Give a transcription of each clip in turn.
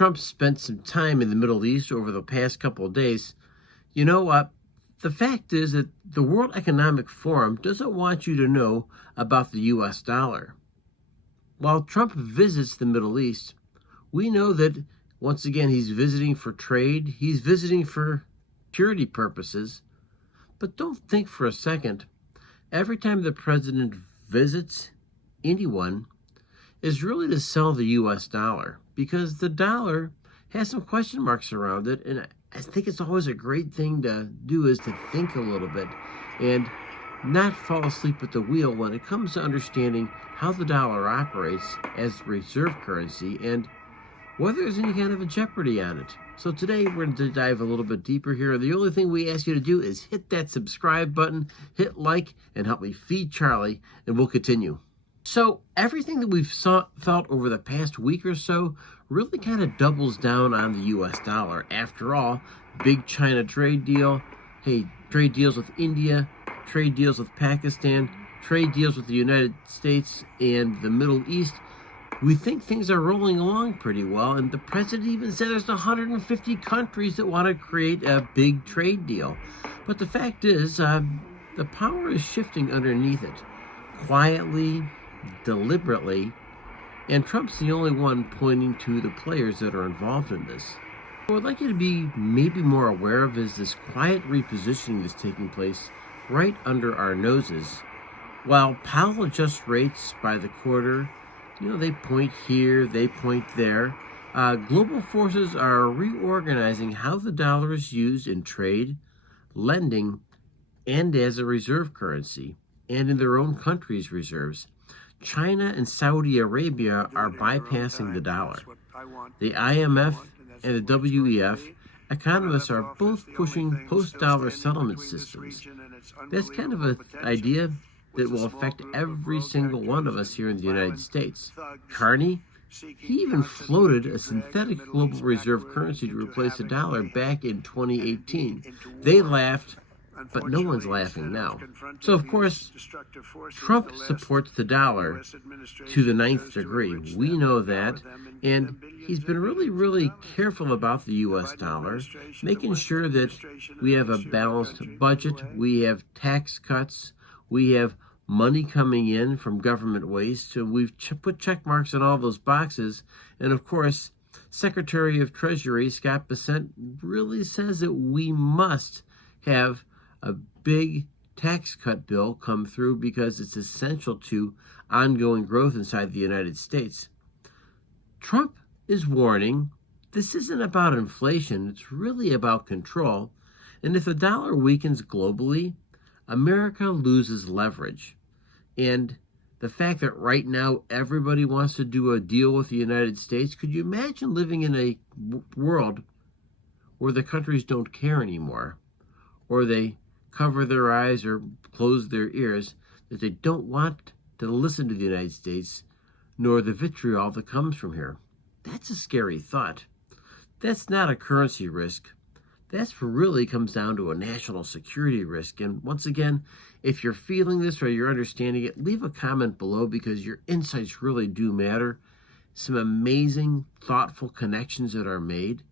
Trump spent some time in the Middle East over the past couple of days, you know what? The fact is that the World Economic Forum doesn't want you to know about the U.S. dollar. While Trump visits the Middle East, we know that, once again, he's visiting for trade, he's visiting for security purposes. But don't think for a second, every time the president visits anyone, is really to sell the U.S. dollar, because the dollar has some question marks around it, and I think it's always a great thing to do is to think a little bit and not fall asleep at the wheel when it comes to understanding how the dollar operates as reserve currency and whether there's any kind of a jeopardy on it. So today we're going to dive a little bit deeper here. The only thing we ask you to do is hit that subscribe button, hit like, and help me feed Charlie, and we'll continue. So everything that we've felt over the past week or so really kind of doubles down on the U.S. dollar. After all, big China trade deal, hey, trade deals with India, trade deals with Pakistan, trade deals with the United States and the Middle East. We think things are rolling along pretty well, and the president even said there's 150 countries that want to create a big trade deal. But the fact is, the power is shifting underneath it, quietly, deliberately, and Trump's the only one pointing to the players that are involved in this. What I'd like you to be maybe more aware of is this quiet repositioning that's taking place right under our noses. While Powell adjusts rates by the quarter, they point here, they point there. Global forces are reorganizing how the dollar is used in trade, lending, and as a reserve currency, and in their own country's reserves. China and Saudi Arabia are bypassing the dollar. The IMF and the WEF economists are both pushing post-dollar settlement systems. That's kind of an idea that will affect every single one of us here in the United States. Carney, he even floated a synthetic global reserve currency to replace the dollar back in 2018. They laughed, but no one's laughing now. So, of course, Trump supports the dollar to the ninth degree. We know that, and he's been really careful about the U.S. dollar, making sure that we have a balanced budget, we have tax cuts, we have money coming in from government waste, so we've put check marks on all those boxes. And of course, Secretary of Treasury Scott Bessent really says that we must have a big tax cut bill come through because it's essential to ongoing growth inside the United States. Trump is warning this isn't about inflation, it's really about control. And if the dollar weakens globally, America loses leverage. And the fact that right now everybody wants to do a deal with the United States, could you imagine living in a world where the countries don't care anymore, or they cover their eyes or close their ears, that they don't want to listen to the United States, nor the vitriol that comes from here? That's a scary thought. That's not a currency risk. That's really comes down to a national security risk. And once again, if you're feeling this or you're understanding it, leave a comment below because your insights really do matter. Some amazing, thoughtful connections that are made.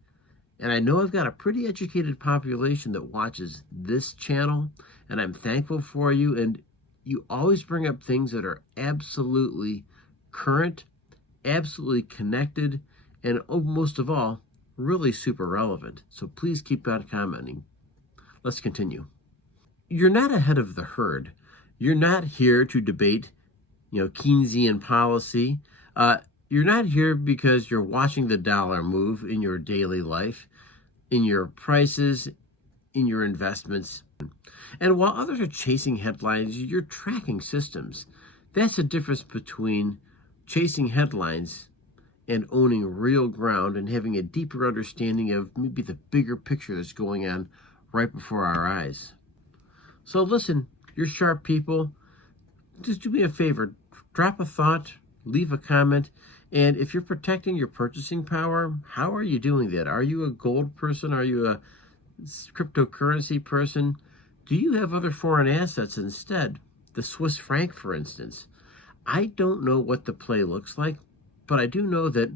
And I know I've got a pretty educated population that watches this channel, and I'm thankful for you. And you always bring up things that are absolutely current, absolutely connected, and most of all, really super relevant. So please keep on commenting. Let's continue. You're not ahead of the herd. You're not here to debate, Keynesian policy. You're not here because you're watching the dollar move in your daily life, in your prices, in your investments. And while others are chasing headlines, you're tracking systems. That's the difference between chasing headlines and owning real ground and having a deeper understanding of maybe the bigger picture that's going on right before our eyes. So listen, you're sharp people. Just do me a favor. Drop a thought, leave a comment, and if you're protecting your purchasing power, how are you doing that? Are you a gold person? Are you a cryptocurrency person? Do you have other foreign assets instead? The Swiss franc, for instance. I don't know what the play looks like, but I do know that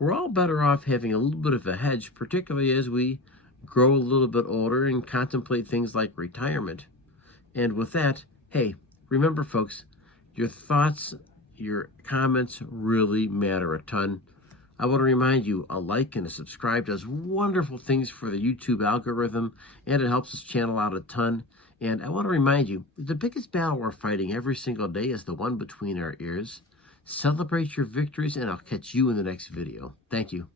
we're all better off having a little bit of a hedge, particularly as we grow a little bit older and contemplate things like retirement. And with that, hey, remember folks, your thoughts, your comments really matter a ton. I want to remind you, a like and a subscribe does wonderful things for the YouTube algorithm, and it helps us channel out a ton. And I want to remind you, the biggest battle we're fighting every single day is the one between our ears. Celebrate your victories, and I'll catch you in the next video. Thank you.